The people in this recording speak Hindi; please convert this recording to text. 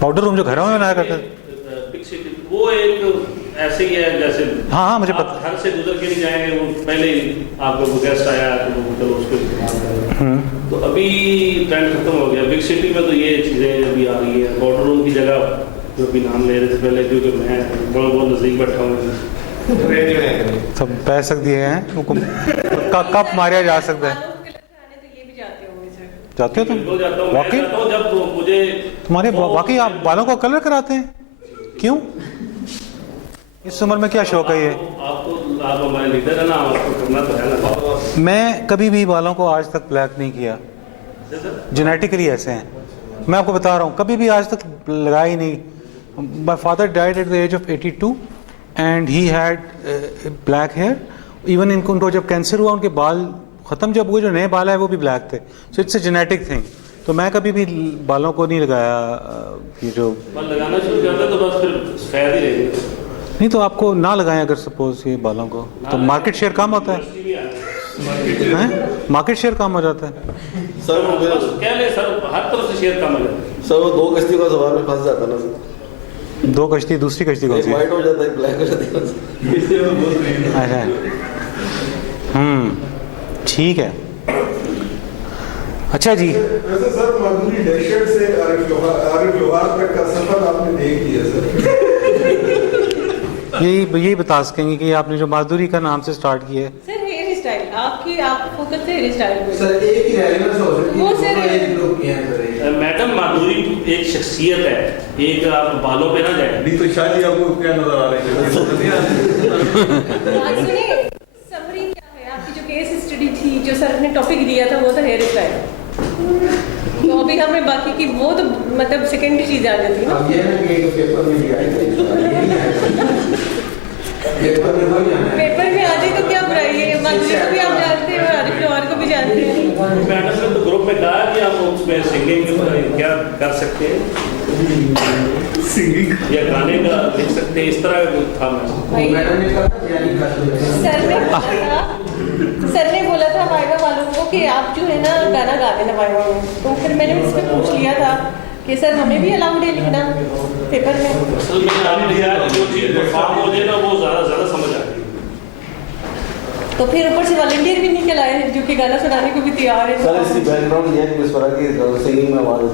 पाउडर रूम जो घरों में बनाया करते थे। पिक सिटी वो एक ऐसे ही है जैसे, हाँ हाँ मुझे पता। घर से गुजर के नहीं जाएंगे, वो पहले ही आपको गेस्ट आया तो वो उसको इस्तेमाल करेंगे। तो अभी ट्रेंड खत्म हो गया। बिग सिटी में तो ये चीज़ें अभी आ रही है। पाउडर रूम की जगह जो भी नाम ले रहे थे पहले, क्योंकि मैं बहुत नज़दीक बैठा हूँ। सब पैसे दिए हैं हुकुम कब मारा जा सकता है। जाते हो तुम? वाकई जब तो मुझे तुम्हारे वाकई आप बालों को कलर कराते हैं, क्यों? इस उम्र में क्या शौक है ये? आप हमारे लीडर है ना, आपको करना तो है ना। मैं कभी भी बालों को आज तक ब्लैक नहीं किया, जेनेटिकली ऐसे हैं। मैं आपको बता रहा हूँ, कभी भी आज तक लगाया ही नहीं। My father died at the age of 82 and he had black hair. Even उनको जब कैंसर हुआ उनके बाल ख़त्म जब हुए, जो नए बाल है वो भी ब्लैक थे। So it's a genetic thing. तो मैं कभी भी बालों को नहीं लगाया कि जो लगाना शुरू करते तो बस फिर सफेद ही रहेंगे। नहीं तो आपको ना लगाएं अगर सपोज ये बालों को, तो मार्केट शेयर कम होता है, मार्केट शेयर कम हो जाता है। सर कह ले सर, हर तरफ से शेयर कम हो जाता है सर। वो दो कश्ती का सवाल में फंस जाता ना सर। दो कश्ती, दूसरी कश्ती कौन सी? व्हाइट हो जाता है, ब्लैक हो जाती है। अच्छा ठीक है। अच्छा जी, वैसे सर माधुरी डैशर से आरिफ लोहार तक का सफर आपने देख लिया सर। यही बता सकेंगे कि आपने जो माधुरी का नाम से स्टार्ट किया है। सर हेयर स्टाइल आपकी, आप फोकस है हेयर स्टाइल पे। सर एक ही रेलेवेंस हो सकती वो है, सर एक लोग किए हैं सर। मैडम माधुरी एक शख्सियत है, एक आप बालों पे ना जाए। नहीं तो शादी आपको क्या नजर आ रही है? सुनिए, समरी क्या है आपकी जो केस स्टडी थी, जो सर ने टॉपिक दिया था वो था हेयर स्टाइल। तो अभी हमें बाकी की वो तो मतलब सेकेंडरी चीज आ जाती है ना। अब ये है कि पेपर में भी आई थी, पेपर में हो जाना है। पेपर में आ जाए तो क्या बुराई है? माधुरी को भी आप जानते हो, आरिफ लोहार को भी जानते हैं। मैडम ने तो ग्रुप में कहा कि आप उसमें सिंगिंग क्या कर सकते हैं, सिंगिंग या गाने का लिख सकते हैं, इस तरह का कुछ था। मैडम ने कहा सर ने बोला था वाइवा वालों को कि आप जो है ना गाना गा देना वाइवा में। तो फिर मैंने उसमें पूछ लिया था कि सर हमें भी अलाउड है लिखना पेपर में। असल में जो चीज़ परफॉर्म हो जाए ना वो ज़्यादा समझ आती है। तो फिर ऊपर से वॉलंटियर भी निकल आए जो कि गाना सुनाने को भी तैयार है। सर इसकी बैकग्राउंड ये है कि इस तरह की सिंगिंग में आवाज